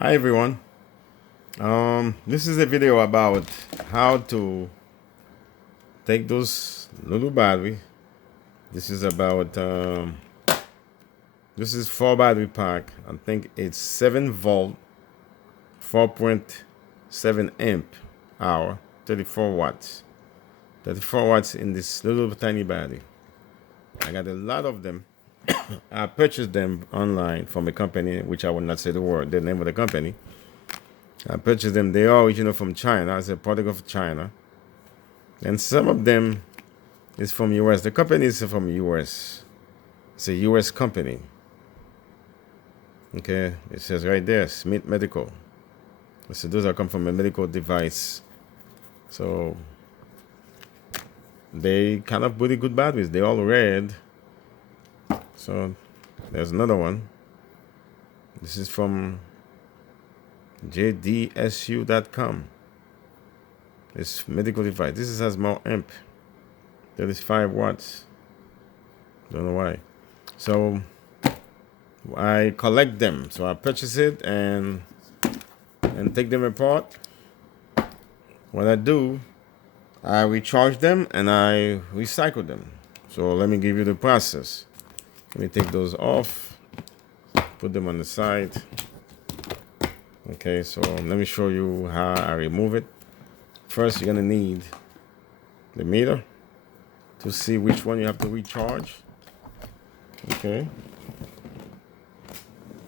Hi everyone. This is a video about how to take those little battery. This is about this is 4 battery pack. I think it's 7 volt, 4.7 amp hour, 34 watts. 34 watts in this little tiny battery. I got a lot of them. I purchased them online from a company, which I will not say the name of the company. I purchased them. They are original from China. It's a product of China. And some of them is from US. The company is from US. It's a US company. Okay, it says right there, Smith Medical. So those are come from a medical device. So they kind of pretty good batteries. They all red. So there's another one. This is from jdsu.com. It's medical device. This has more amp. 35 watts. Don't know why. So I collect them. So I purchase it and take them apart. What I do, I recharge them and I recycle them. So let me give you the process. Let me take those off, put them on the side. Okay, so let me show you how I remove it. First, you're gonna need the meter to see which one you have to recharge. Okay.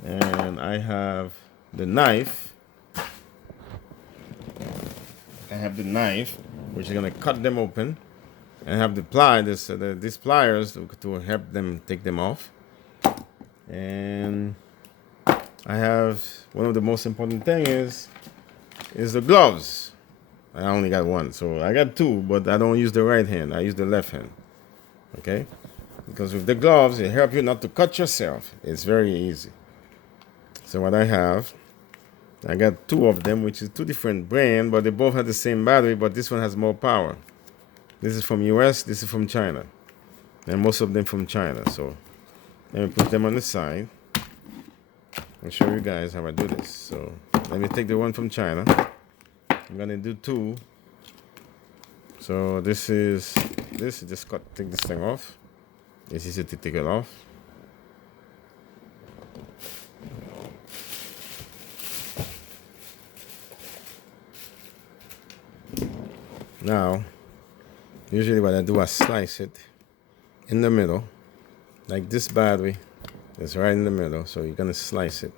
And I have the knife. Which is gonna cut them open, and have the these pliers to help them take them off. And I have one of the most important thing is the gloves. I only got one, so I got two, but I don't use the right hand. I use the left hand. Okay, because with the gloves, it helps you not to cut yourself. It's very easy. So what I got two of them, which is two different brands, but they both have the same battery, but this one has more power. This is from US, this is from China. And most of them from China. So let me put them on the side and show you guys how I do this. So let me take the one from China. I'm gonna do two. So this, take this thing off. It's easy to take it off. Now, usually what I do, I slice it in the middle. Like this battery is right in the middle, so you're gonna slice it.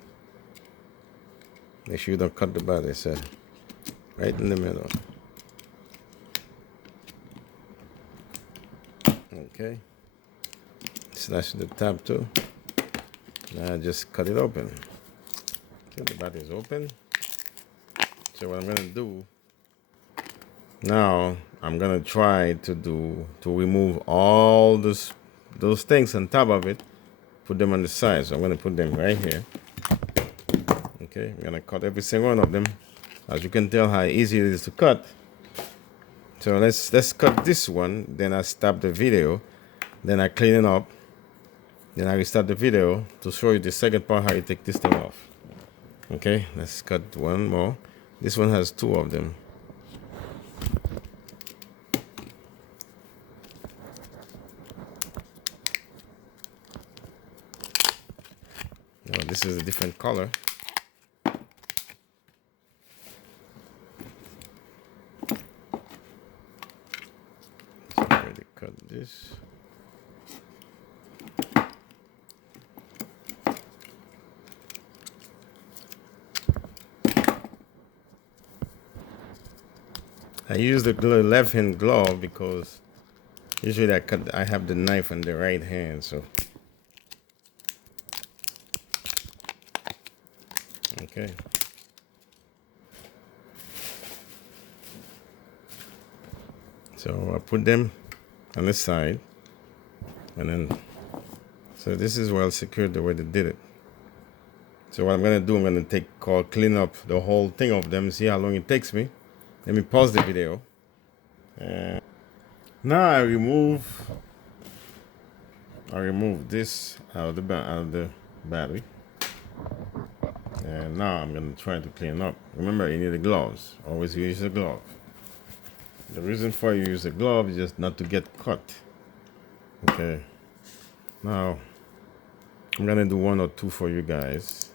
Make sure you don't cut the battery, so right in the middle. Okay. Slash the top too. Now just cut it open. Okay, the battery is open. So what I'm gonna do now, I'm gonna try to remove all those things on top of it, put them on the side. So I'm gonna put them right here. Okay, I'm gonna cut every single one of them. As you can tell how easy it is to cut. So let's cut this one, then I stop the video, then I clean it up, then I restart the video to show you the second part, how you take this thing off. Okay, let's cut one more. This one has two of them. Oh, this is a different color. So I'm going to cut this. I use the left hand glove because usually I have the knife on the right hand, so okay. So I put them on the side, and then so this is well secured the way they did it. So what I'm gonna do, I'm gonna clean up the whole thing of them, see how long it takes me. Let me pause the video. Now I remove this out of the battery. And now I'm gonna try to clean up. Remember, you need the gloves. Always use the glove. The reason for you use the glove is just not to get cut. Okay. Now I'm gonna do one or two for you guys.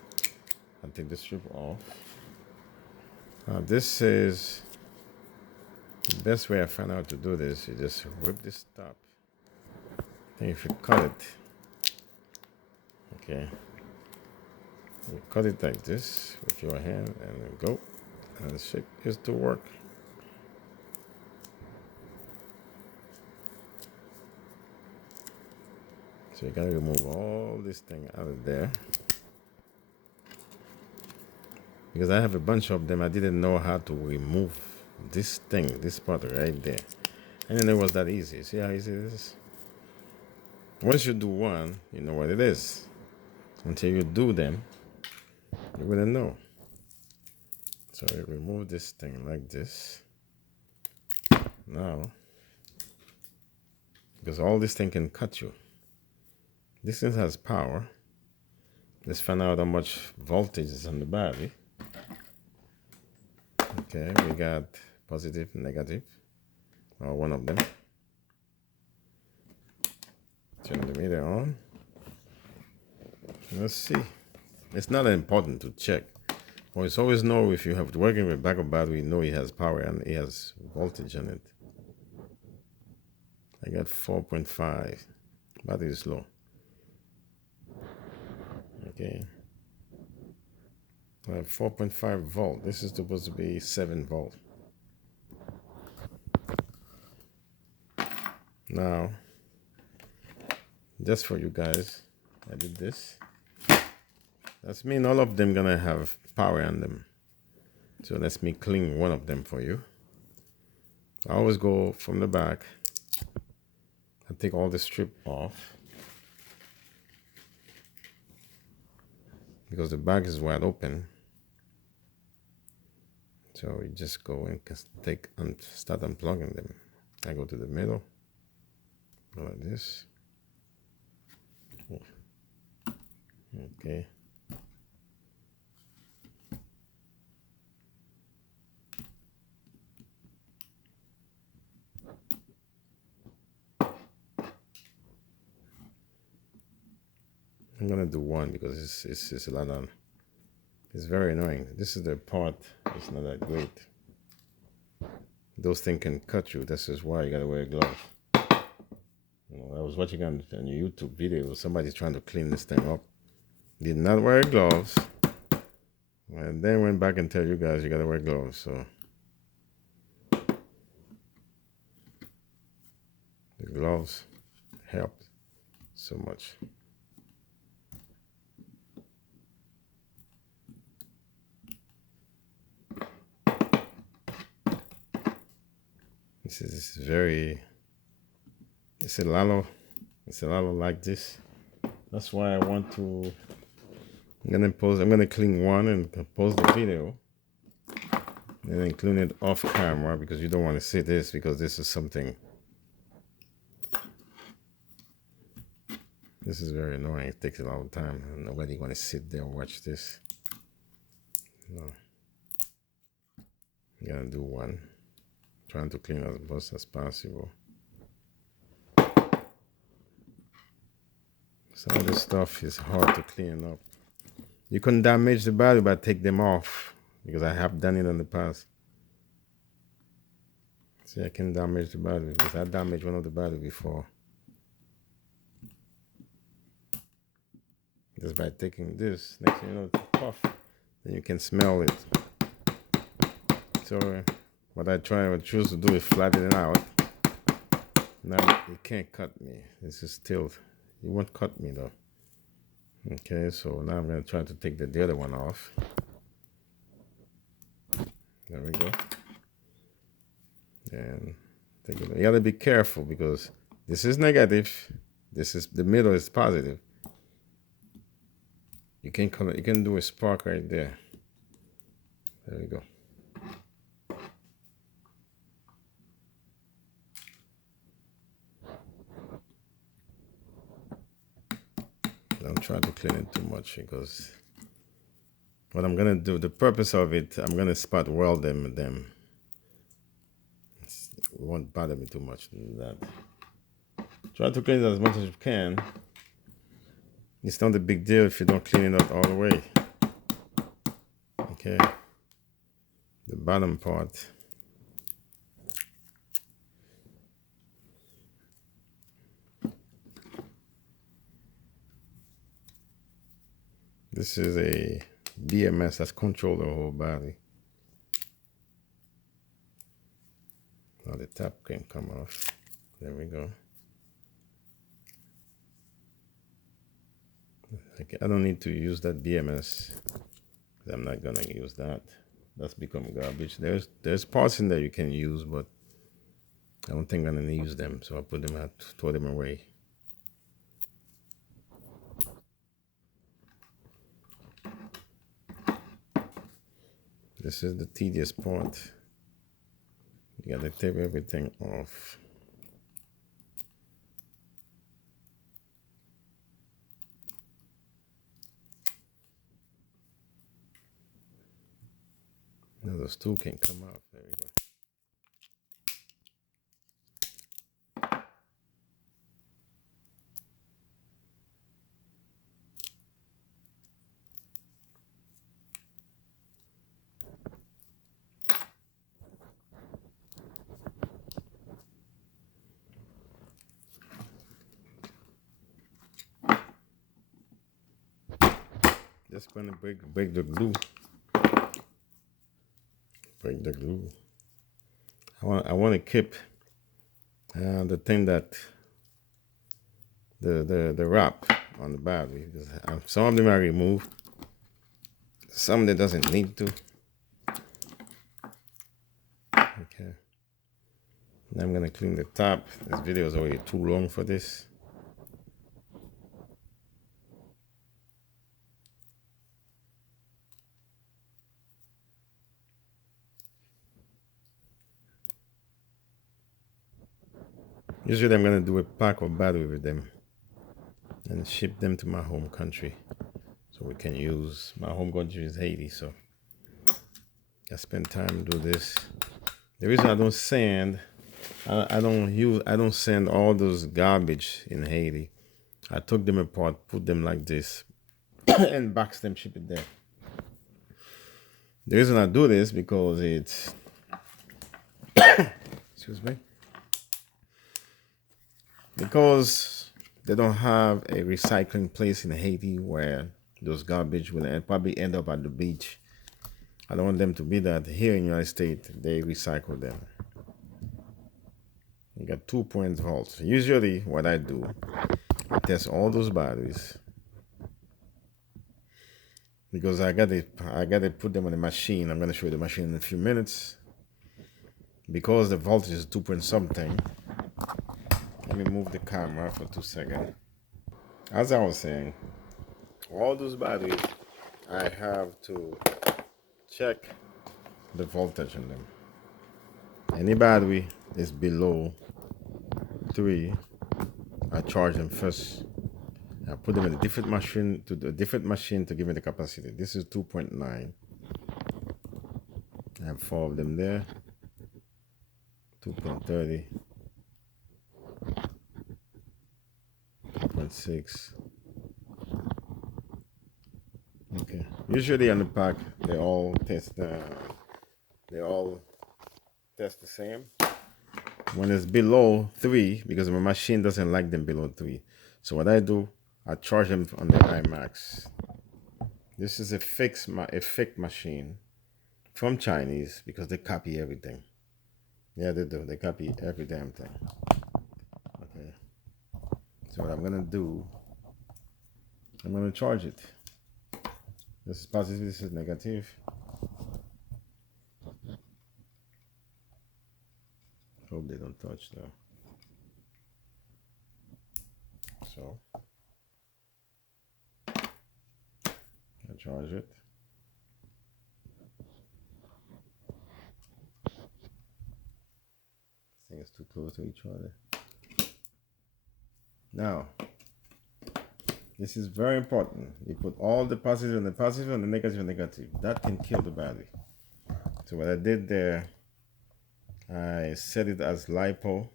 I'll take the strip off. Now this is the best way I found out to do this. You just rip this top. And if you cut it, okay, you cut it like this with your hand and then go. And the shape is to work. So you gotta remove all this thing out of there. Because I have a bunch of them, I didn't know how to remove this thing, this part right there. And then it was that easy. See how easy it is? Once you do one, you know what it is. Until you do them, you wouldn't know. So you remove this thing like this. Now, because all this thing can cut you. This thing has power. Let's find out how much voltage is on the battery. Okay, we got positive, negative, or one of them. Turn the meter on. Let's see. It's not important to check. Well, it's always know if you have working with backup battery, you know it has power and it has voltage on it. I got 4.5. Battery is low. Okay. I have 4.5 volt. This is supposed to be 7 volt. Now, just for you guys, I did this. That's mean all of them gonna have power on them. So let me clean one of them for you. I always go from the back. I take all the strip off. Because the back is wide open. So we just go and take and start unplugging them. I go to the middle. Go like this. Okay. I'm gonna do one because it's a lot on. It's very annoying. This is the part it's not that great. Those things can cut you. This is why you gotta wear gloves. You know, I was watching on a YouTube video. Somebody's trying to clean this thing up. Did not wear gloves. And then went back and tell you guys you gotta wear gloves. So the gloves helped so much. This is very, it's a lot like this. That's why I want to, I'm gonna clean one and post the video. And then clean it off camera because you don't want to see this because this is something. This is very annoying. It takes a long time. Nobody want to sit there and watch this. No. I'm gonna do one. Trying to clean as much as possible. Some of this stuff is hard to clean up. You can damage the battery by take them off because I have done it in the past. See, I can damage the battery because I damaged one of the battery before. Just by taking this, next thing you know, it's puff. Then you can smell it. So what I choose to do is flatten it out. Now it can't cut me. This is still, it won't cut me though. Okay, so now I'm gonna try to take the other one off. There we go. And take it. You gotta be careful because this is negative. This is the middle is positive. You can do a spark right there. There we go. Don't try to clean it too much because What I'm gonna do, the purpose of it, I'm gonna spot weld them. It won't bother me too much than that. Try to clean it as much as you can. It's not a big deal if you don't clean it out all the way. Okay. The bottom part. This is a BMS that's control the whole body. Now the top can come off. There we go. Okay, I don't need to use that BMS. I'm not gonna use that. That's become garbage. There's parts in there you can use, but I don't think I'm gonna use them, so I put them out, throw them away. This is the tedious part. You gotta take everything off. Now those two can come out. There we go. Just gonna break the glue. Break the glue. I want to keep the thing that the wrap on the battery, because some of them I removed, some that doesn't need to. Okay. Now I'm gonna clean the top. This video is already too long for this. Usually I'm gonna do a pack of battery with them and ship them to my home country, so we can use. My home country is Haiti, so I spend time to do this. The reason I don't send, I don't send all those garbage in Haiti. I took them apart, put them like this, and box them, ship it there. The reason I do this because it's excuse me, because they don't have a recycling place in Haiti where those garbage will probably end up at the beach. I don't want them to be that. Here in the United States, they recycle them. You got 2-point volts. Usually what I do, I test all those batteries, because I gotta put them on the machine. I'm gonna show you the machine in a few minutes. Because the voltage is 2 point something, let me move the camera for 2 seconds. As I was saying, all those batteries, I have to check the voltage on them. Any battery is below 3, I charge them first. I put them in a different machine to give me the capacity. This is 2.9. I have 4 of them there. 2.30. 2.6. Okay. Usually on the pack, they all test the same. When it's below 3, because my machine doesn't like them below 3. So what I do, I charge them on the IMAX. This is a fake machine from Chinese, because they copy everything. Yeah, they do. They copy every damn thing. Okay. So what I'm gonna do, I'm gonna charge it. This is positive, this is negative. Hope they don't touch though. So I charge it. I think it's too close to each other. Now, This is very important. You put all the positive and the positive and the negative and negative. That can kill the battery. So what I did there, I set it as LiPo.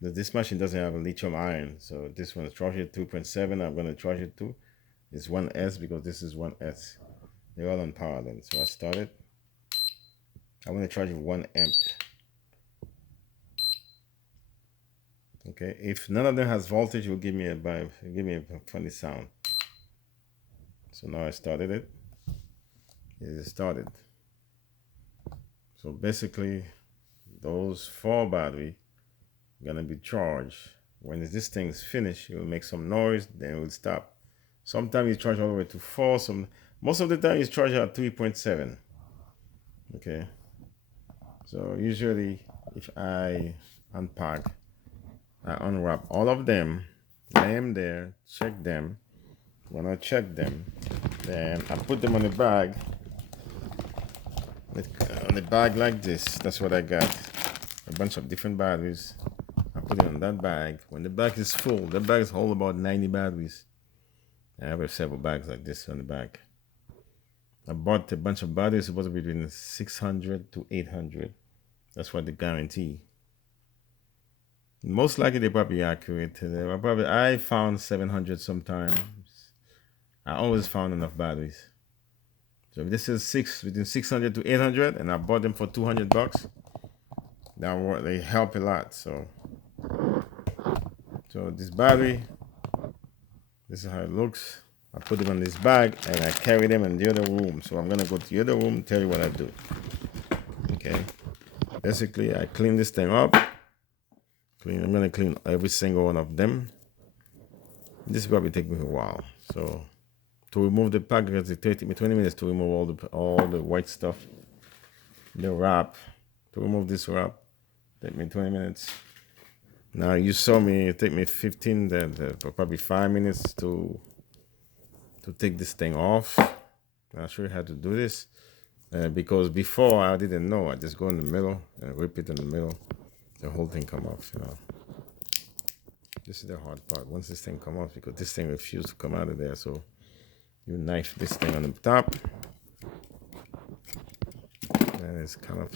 This machine doesn't have a lithium ion, so this one is charged at 2.7. I'm going to charge it to. It's 1S because this is 1S. They're all on power then. So I started. I'm going to charge it 1 amp. Okay, if none of them has voltage, it will give me a vibe. It'll give me a funny sound. So now I started it. It started. So basically, those 4 battery gonna be charged. When this thing's finished, it will make some noise, then it will stop. Sometimes you charge all the way to 4. Most of the time it's charged at 3.7. Okay. So usually, if I unpack, I unwrap all of them, lay them there, check them. When I check them, then I put them on the bag. On the bag like this. That's what I got. A bunch of different batteries. I put it on that bag. When the bag is full, the bags hold about 90 batteries. I have several bags like this on the back. I bought a bunch of batteries supposed to be between 600 to 800. That's what they guarantee. Most likely they're probably accurate. I found 700 sometimes. I always found enough batteries. So if this is between 600 to 800, and I bought them for $200, they help a lot. So this battery, this is how it looks. I put them in this bag and I carry them in the other room. So I'm gonna go to the other room and tell you what I do. Okay. Basically, I clean this thing up. I'm gonna clean every single one of them. This will probably take me a while. So to remove the package, it takes me 20 minutes to remove all the white stuff. The wrap. To remove this wrap, take me 20 minutes. Now you saw me, it take me 15, probably 5 minutes to take this thing off. I'll show you how to do this. Because before I didn't know. I just go in the middle and rip it in the middle. The whole thing come off, This is the hard part. Once this thing come off, because this thing refused to come out of there, so you knife this thing on the top. And it's kind of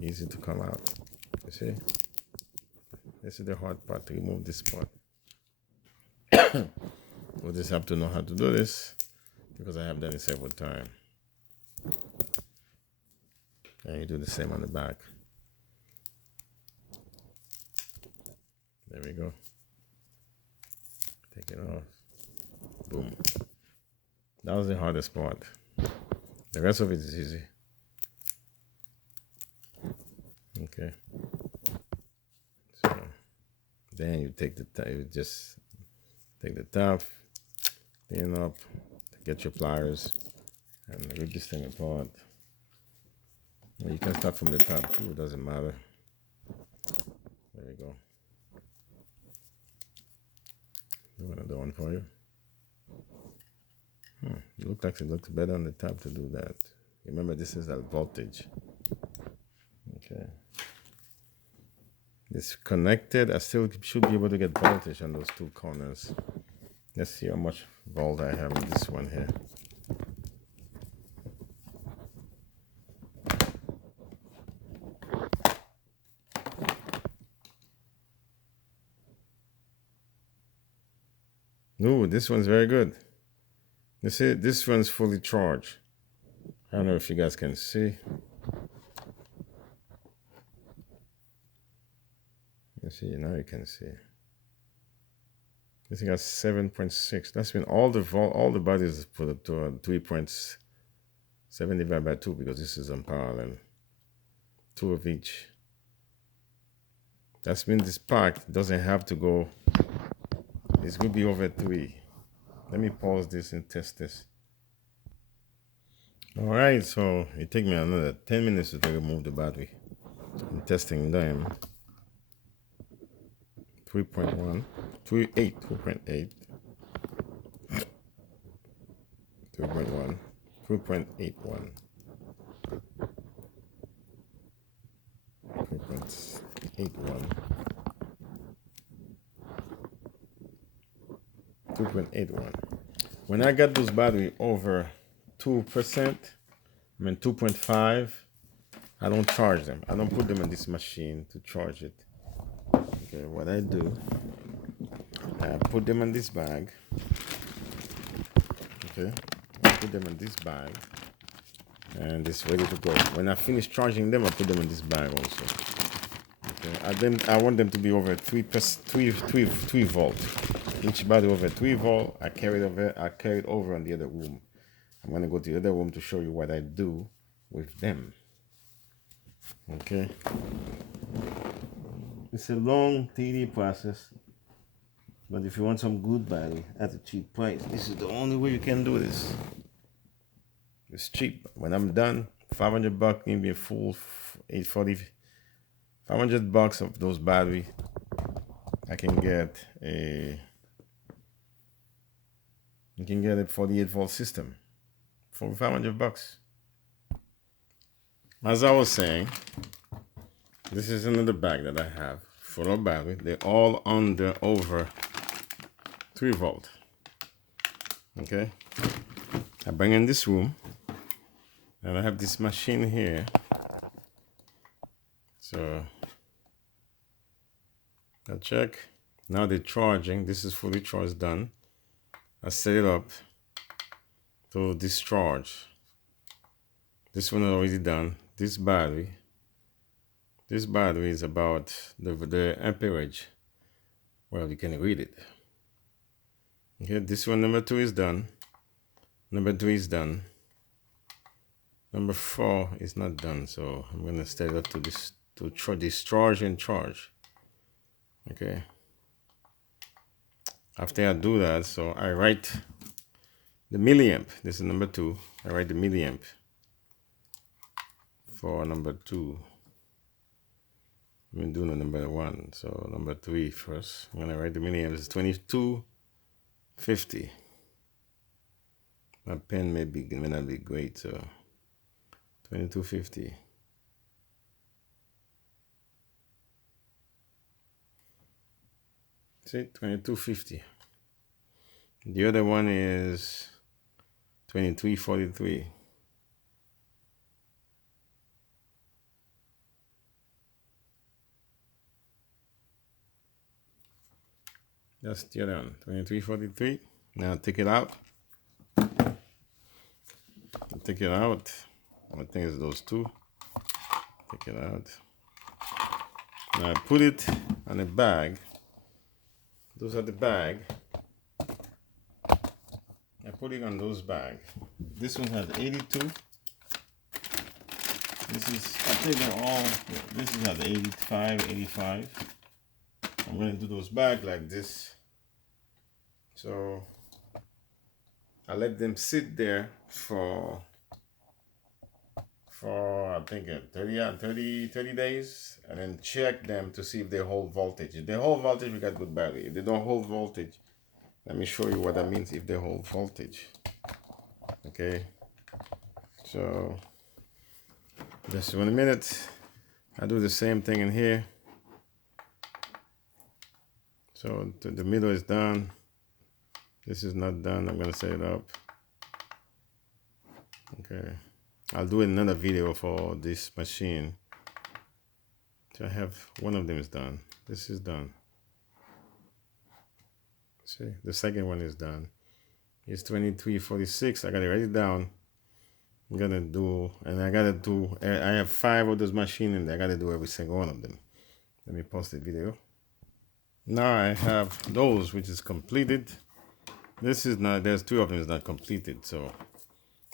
easy to come out. You see? This is the hard part, to remove this part. We'll just have to know how to do this, because I have done it several times. And you do the same on the back. There we go. Take it off. Boom. That was the hardest part. The rest of it is easy. Okay. So then you take just take the top, clean up, get your pliers, and rip this thing apart. You can start from the top too, it doesn't matter. There we go. Do another one for you. It looks better on the top to do that. Remember, this is at voltage. Okay. It's connected. I still should be able to get voltage on those 2 corners. Let's see how much volt I have in this one here. Ooh, this one's very good. You see, this one's fully charged. I don't know if you guys can see. You see, now you can see. This thing has 7.6. That's been all the bodies put up to 3.7 divided by 2, because this is unparalleled. 2 of each. That's been this pack doesn't have to go. It's going to be over 3. Let me pause this and test this. All right, so it took me another 10 minutes to remove the battery. I'm testing them. 3.1, 2.8, 2.8, 2.1, 2.81, 2.81, 2.81. When I got those battery over 2%, I mean 2.5, I don't charge them. I don't put them in this machine to charge it. Okay, what I do, I put them in this bag. Okay, I put them in this bag, and it's ready to go. When I finish charging them, I put them in this bag also. Okay, I want them to be over 3 volt. Each battery over 3 volt. I carry it over on the other room. I'm gonna go to the other room to show you what I do with them. Okay. It's a long, tedious process, but if you want some good battery at a cheap price, this is the only way you can do this. It's cheap. When I'm done, $500 give me a full 840. $500 of those battery, I can get a 48 volt system for $500. As I was saying, this is another bag that I have full of battery. They're all over 3 volt. Okay, I bring in this room, and I have this machine here. So I check. Now they're charging. This is fully charged, done. I set it up to discharge. This one is already done. This battery is about the amperage. Well, you can read it. Okay, this one, number 2 is done. Number 3 is done. Number 4 is not done, so I'm gonna set it up to discharge and charge. Okay. After I do that, so I write the milliamp. This is number 2. I write the milliamp for number 2. I'm gonna do the number 1. So number 3 first. I'm gonna write the milliamp. It's 2250. My pen may not be great, so 2250. See, 2250. The other one is 2343. That's the other one, 2343. Now take it out. Take it out. I think it's those two. Take it out. Now I put it on a bag. Those are the bag. I put it on those bags. This one has 82. This is, I think they're all, this is at 85, 85. I'm going to do those bags like this. So I let them sit there for I think 30 days, and then check them to see if they hold voltage. If they hold voltage, we got good battery. If they don't hold voltage, let me show you what that means if they hold voltage. Okay, so just 1 minute. I do the same thing in here. So the middle is done. This is not done. I'm gonna set it up. Okay, I'll do another video for this machine. So I have one of them is done. This is done. See, the second one is done. It's 2346. I gotta write it down. I'm gonna do, and I gotta do. I have 5 of those machines, and I gotta do every single one of them. Let me post the video. Now I have those which is completed. This is not. There's 2 of them is not completed. So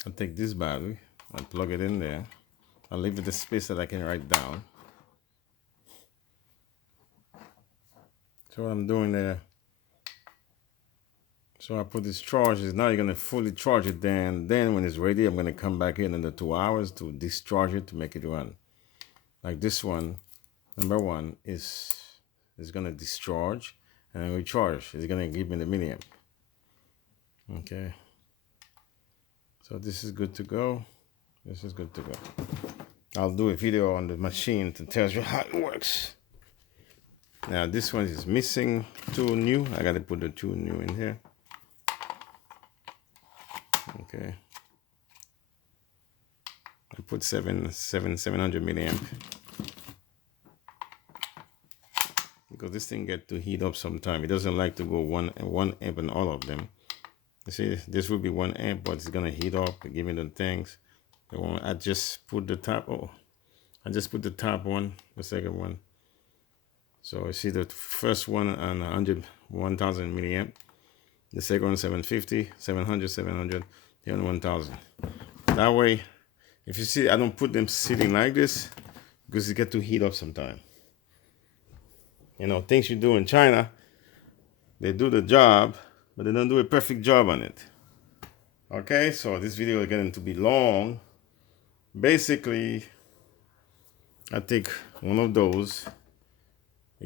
I'll take this battery. I'll plug it in there. I'll leave it the space that I can write down. So what I'm doing there. So I put this charge. Is now you're gonna fully charge it. Then when it's ready, I'm gonna come back in under 2 hours to discharge it to make it run. Like this one, number 1 is gonna discharge and then recharge. It's gonna give me the milliamp. Okay. So this is good to go. This is good to go. I'll do a video on the machine to tell you how it works. Now this one is missing 2 new. I gotta put the 2 new in here. Okay. I put 700 milliamp because this thing get to heat up sometime. It doesn't like to go one amp in all of them. You see, this will be 1 amp, but it's gonna heat up, give me the things. I just put the top. Oh, I just put the top one, the second one. So you see the first one on 1000 milliamp, the second one 750, 700, 700, the other 1000. That way, if you see, I don't put them sitting like this because it get to heat up sometime. You know, things you do in China, they do the job, but they don't do a perfect job on it. Okay, so this video is getting to be long. Basically, I take one of those,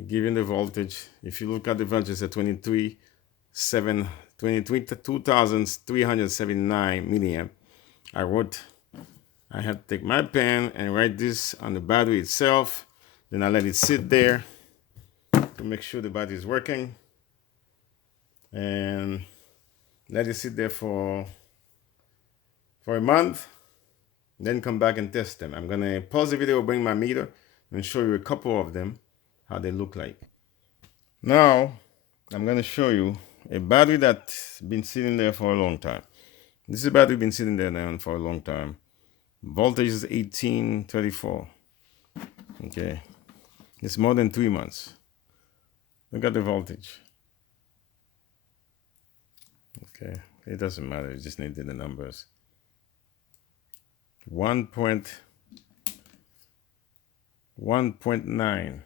given the voltage. If you look at the voltage at 2379 milliamp, I have to take my pen and write this on the battery itself. Then I let it sit there to make sure the battery is working, and let it sit there for a month. Then come back and test them. I'm gonna pause the video, bring my meter, and show you a couple of them, how they look like. Now, I'm gonna show you a battery that's been sitting there for a long time. This is a battery been sitting there now for a long time. Voltage is 1834. Okay, it's more than 3 months. Look at the voltage. Okay, it doesn't matter, you just need the numbers. 1.9.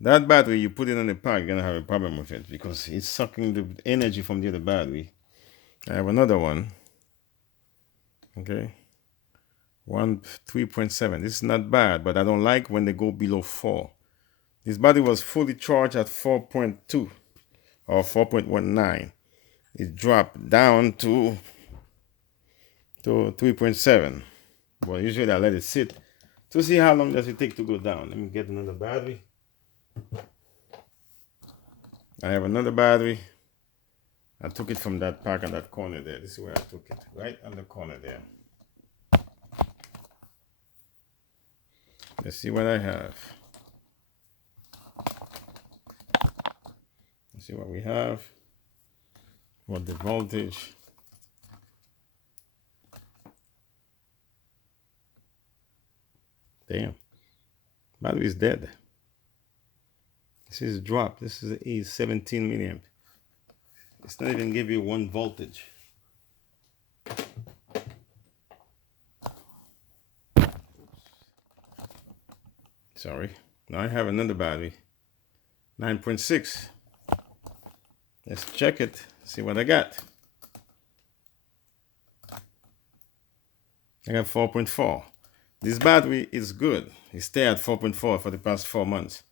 That battery, you put it on the pack, you're gonna have a problem with it because it's sucking the energy from the other battery. I have another one. Okay, 3.7. This is not bad, but I don't like when they go below 4. This battery was fully charged at 4.2 or 4.19. It dropped down to 3.7. Well, usually I let it sit to see how long does it take to go down. Let me get another battery. I have another battery. I took it from that pack on that corner there. This is where I took it, right on the corner there. Let's see what I have. Let's see what we have. What the voltage. Damn. Battery is dead. This is drop. This is a 17 milliamp. It's not even give you 1 voltage. Sorry. Now I have another battery. 9.6. Let's check it. See what I got. I got 4.4. This battery is good. It stayed at 4.4 for the past 4 months.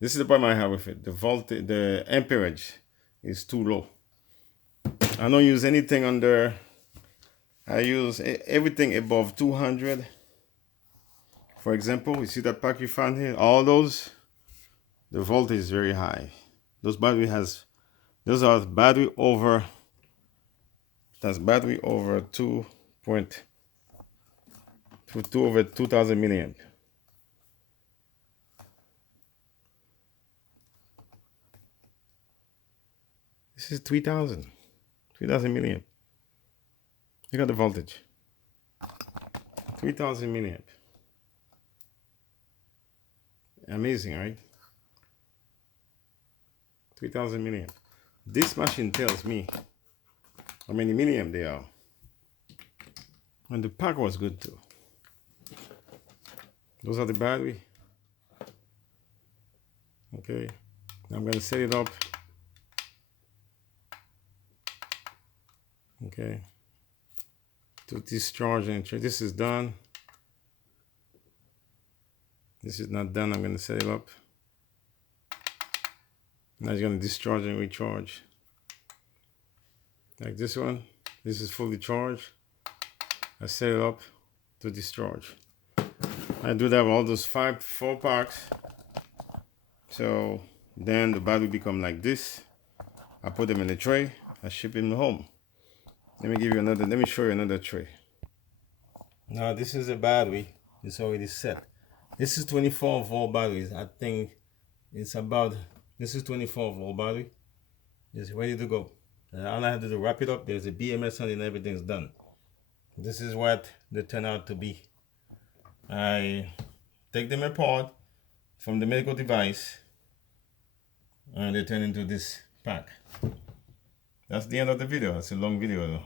This is the problem I have with it. The amperage is too low. I don't use anything under. I use everything above 200. For example, you see that pack you found here? All those, the voltage is very high. Those are battery over. That's battery over 2000 milliamp. This is 3000 milliamp. Look at the voltage. 3000 milliamp. Amazing, right? 3000 milliamp. This machine tells me how many milliamp they are. And the pack was good too. Those are the battery. Okay. Now I'm going to set it up. Okay. To discharge and this is done. This is not done. I'm going to set it up. Now it's going to discharge and recharge. Like this one. This is fully charged. I set it up to discharge. I do that with all those 4 packs. So then the battery become like this. I put them in a tray. I ship them home. Let me give you another, let me show you another tray. Now this is a battery, it's already set. This is 24-volt batteries. I think it's about, this is 24-volt battery. It's ready to go. All I have to do, wrap it up, there's a BMS on it and everything's done. This is what they turn out to be. I take them apart from the medical device and they turn into this pack. That's the end of the video. It's a long video though.